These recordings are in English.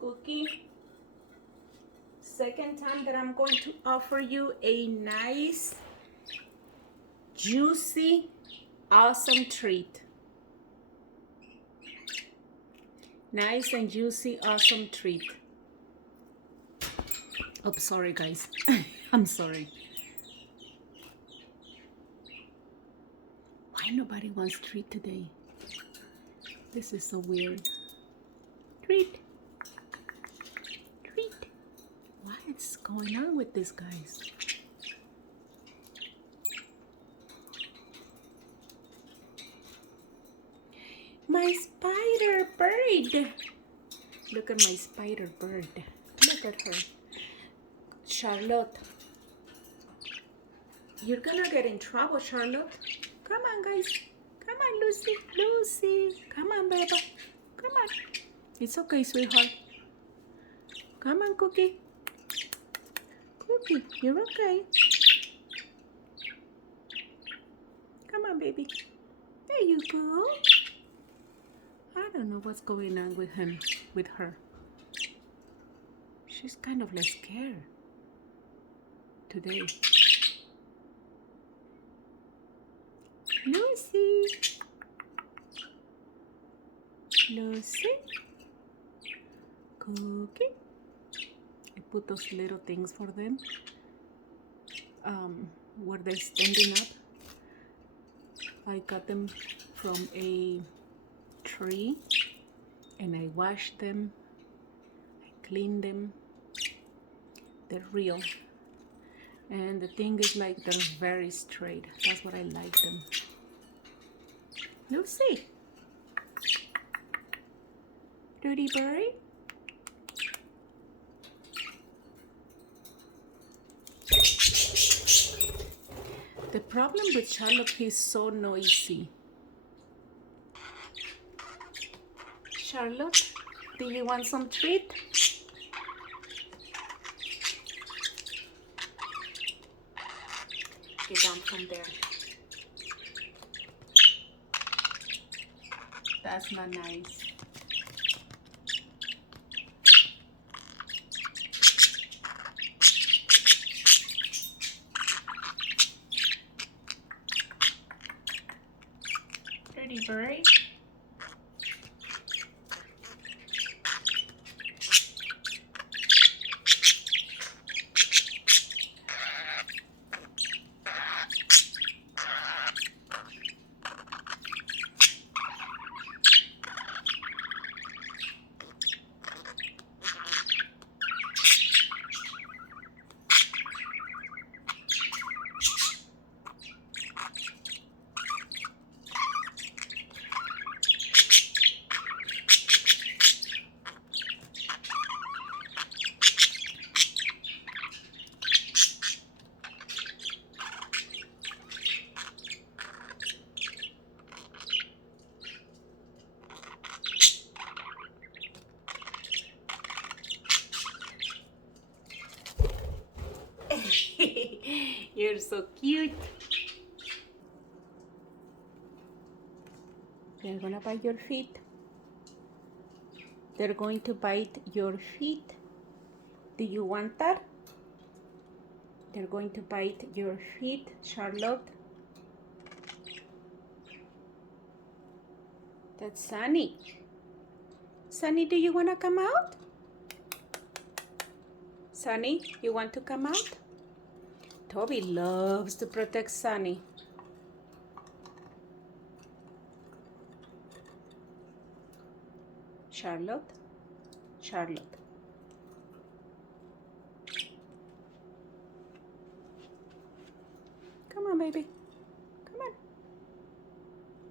Cookie. Second time that I'm going to offer you a nice, juicy, awesome treat. Nice and juicy, awesome treat. Oh, sorry, guys. I'm sorry. Why nobody wants treat today? This is so weird. Treat. Treat. What's going on with these guys? My spider bird. Look at my spider bird. Look at her. Charlotte. You're gonna get in trouble, Charlotte. Come on, guys. Come on, Lucy. Lucy. Come on, baby. Come on. It's okay, sweetheart. Come on, Cookie. Cookie, you're okay. Come on, baby. There you go. I don't know what's going on with him, with her. She's kind of like scared today. Lucy. Lucy. Cookie. I put those little things for them where they're standing up. I got them from a tree and I washed them. I cleaned them. They're real. And the thing is, like, they're very straight. That's what I like them. Lucy. Rudy Bird. The problem with Charlotte, he's so noisy. Charlotte, do you want some treat? Get down from there. That's not nice. Pretty bird. You're so cute. They're gonna bite your feet. They're going to bite your feet. Do you want that? They're going to bite your feet, Charlotte. That's Sunny. Sunny, do you wanna come out? Sunny, you want to come out? Toby loves to protect Sunny. Charlotte, Charlotte. Come on, baby. Come on.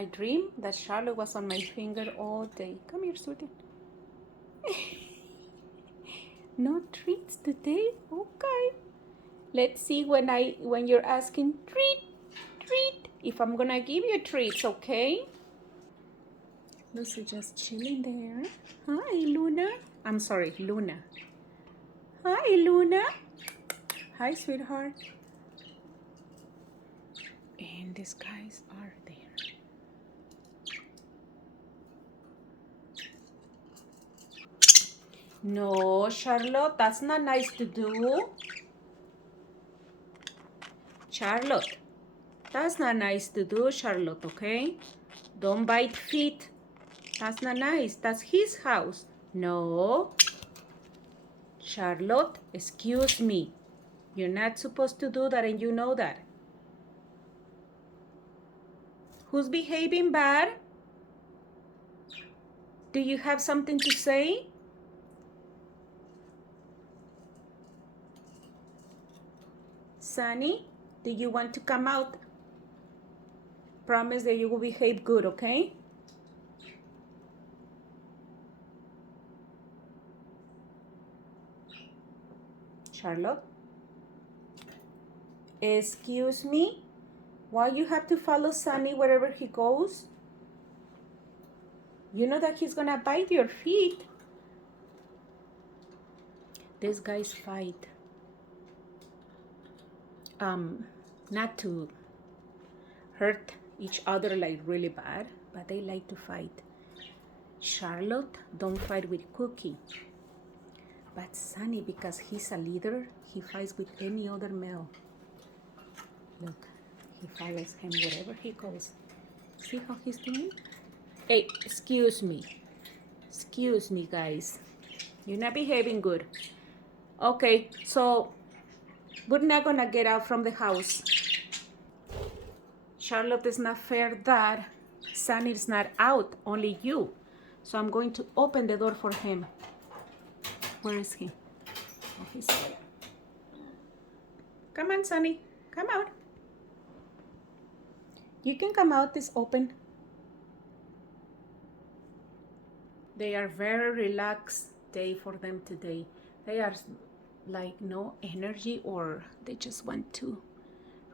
I dreamed that Charlotte was on my finger all day. Come here, sweetie. No treats today? Okay. Let's see when you're asking treat, if I'm gonna give you treats, okay? Lucy just chilling there. Hi, Luna. I'm sorry, Luna. Hi, Luna. Hi, sweetheart. And these guys are there. No, Charlotte, that's not nice to do. Charlotte, that's not nice to do, Charlotte, okay? Don't bite feet. That's not nice. That's his house. No. Charlotte, excuse me. You're not supposed to do that, and you know that. Who's behaving bad? Do you have something to say? Sunny, do you want to come out? Promise that you will behave good, okay? Charlotte? Excuse me? Why you have to follow Sunny wherever he goes? You know that he's gonna bite your feet. These guys fight. Not to hurt each other like really bad, but they like to fight. Charlotte, don't fight with Cookie. But Sunny, because he's a leader, he fights with any other male. Look, he follows him wherever he goes. See how he's doing? Hey, excuse me. Excuse me, guys. You're not behaving good. Okay, so we're not gonna get out from the house. Charlotte, is not fair that Sunny is not out, only you. So I'm going to open the door for him. Where is he? Oh, he's there. Come on, Sunny. Come out. You can come out. It's open. They are very relaxed day for them today. They are like no energy, or they just want to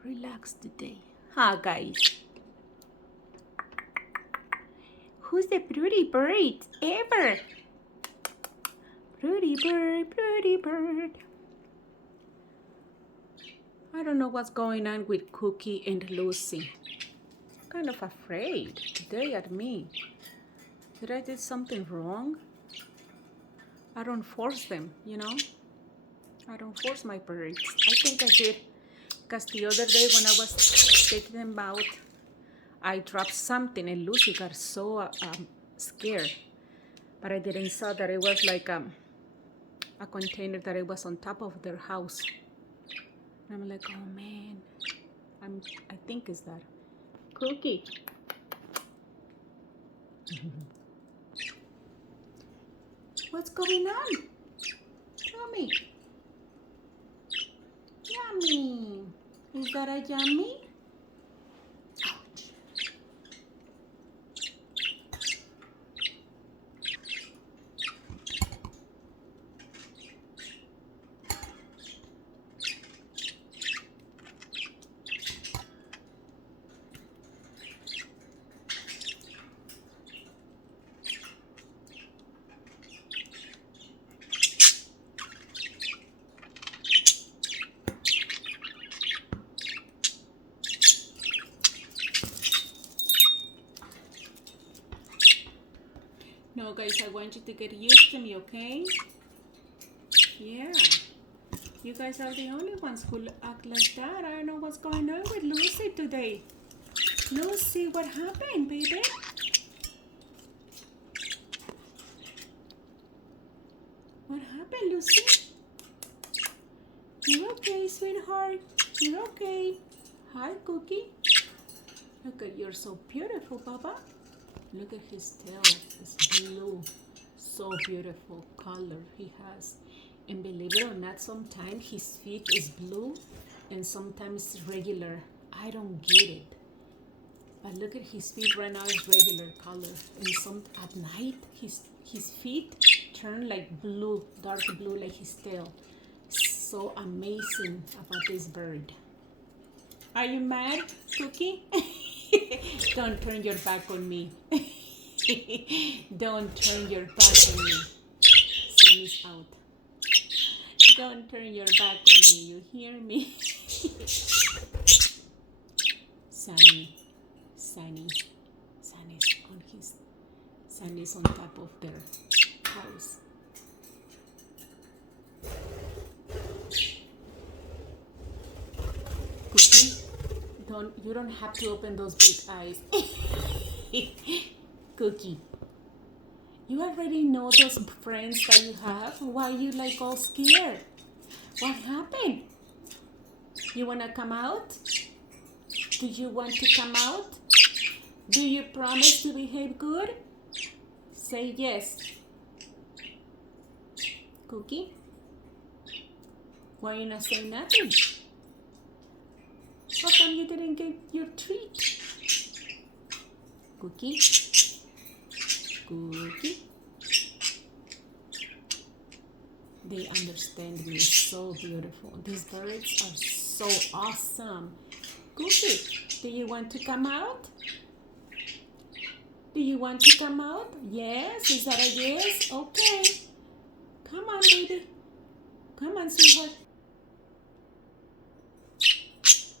relax today. Huh, guys? Who's the pretty bird ever? Pretty bird, pretty bird. I don't know what's going on with Cookie and Lucy. I'm kind of afraid today at me. Did I do something wrong? I don't force them, you know? I don't force my birds. I think I did, because the other day when I was taking them out, I dropped something and Lucy got so scared. But I didn't saw that it was like a container that it was on top of their house. And I'm like, oh man, I think it's that. Cookie. What's going on? Yummy. Yummy. Is that a yummy? Ouch. No, guys, I want you to get used to me, okay? Yeah. You guys are the only ones who act like that. I don't know what's going on with Lucy today. Lucy, what happened, baby? What happened, Lucy? You're okay, sweetheart. You're okay. Hi, Cookie. Look at, you're so beautiful, Papa. Look at his tail. It's blue. So beautiful color he has. And believe it or not, sometimes his feet is blue and sometimes it's regular. I don't get it. But look at his feet right now is regular color. And some at night his feet turn like blue, dark blue like his tail. So amazing about this bird. Are you mad, Cookie? Don't turn your back on me. Don't turn your back on me. Sun is out. Don't turn your back on me. You hear me? Sunny is on top of their house. You don't have to open those big eyes. Cookie. You already know those friends that you have. Why are you like all scared? What happened? You wanna come out? Do you want to come out? Do you promise to behave good? Say yes. Cookie? Why are you not saying nothing? How come you didn't get your treat? Cookie? Cookie? They understand me. So beautiful. These birds are so awesome. Cookie, do you want to come out? Do you want to come out? Yes? Is that a yes? Okay. Come on, baby. Come on, sweetheart.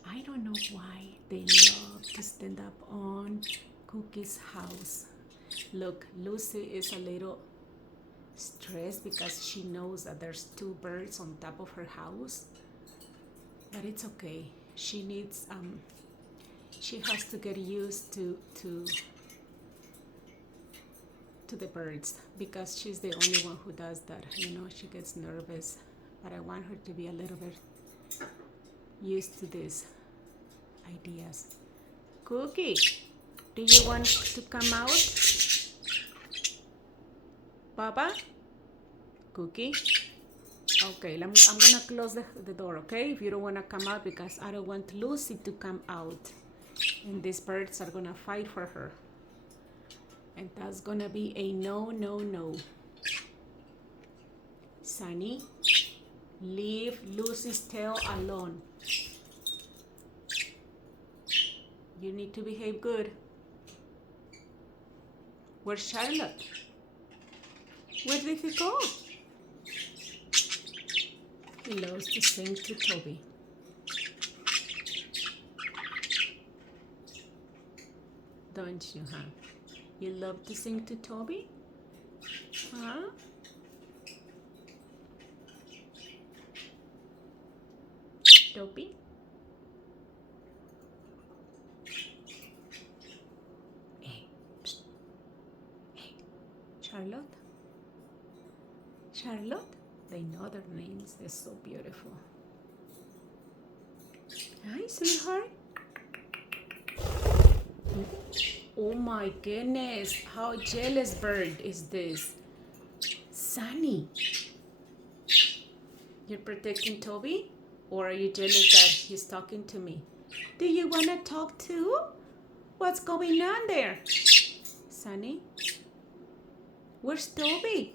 I don't know why they love to stand up on Cookie's house. Look, Lucy is a little stressed because she knows that there's two birds on top of her house. But it's okay. She needs, she has to get used to the birds because she's the only one who does that. You know, she gets nervous. But I want her to be a little bit used to these ideas. Cookie, do you want to come out? Papa? Cookie? Okay, I'm gonna close the door, okay? If you don't wanna come out, because I don't want Lucy to come out. And these birds are gonna fight for her. And that's gonna be a no, no, no. Sunny, leave Lucy's tail alone. You need to behave good. Where's Charlotte? Where did he go? He loves to sing to Toby. Don't you, huh? You love to sing to Toby? Huh? Toby? Hey, psst. Hey, Charlotte? Charlotte? They know their names. They're so beautiful. Hi, sweetheart. Oh my goodness. How jealous bird is this? Sunny. You're protecting Toby? Or are you jealous that he's talking to me? Do you want to talk too? What's going on there? Sunny? Where's Toby?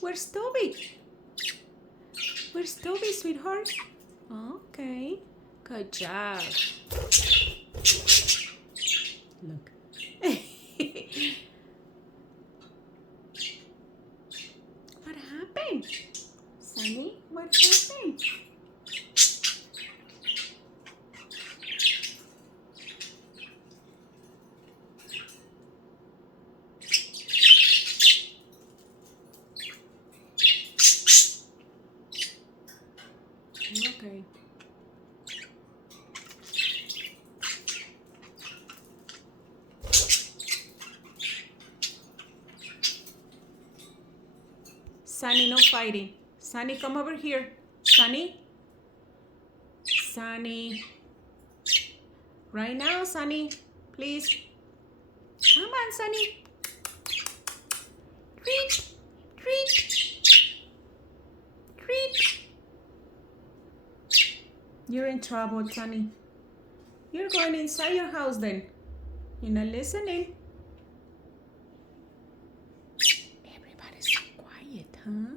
Where's Toby? Where's Toby, sweetheart? Okay. Good job. Look. What happened? Sunny, what happened? Okay. Sunny, no fighting. Sunny, come over here. Sunny? Sunny. Right now, Sunny. Please. Come on, Sunny. Treat. Treat. Treat. You're in trouble, Sunny. You're going inside your house then. You're not listening. Everybody's so quiet, huh?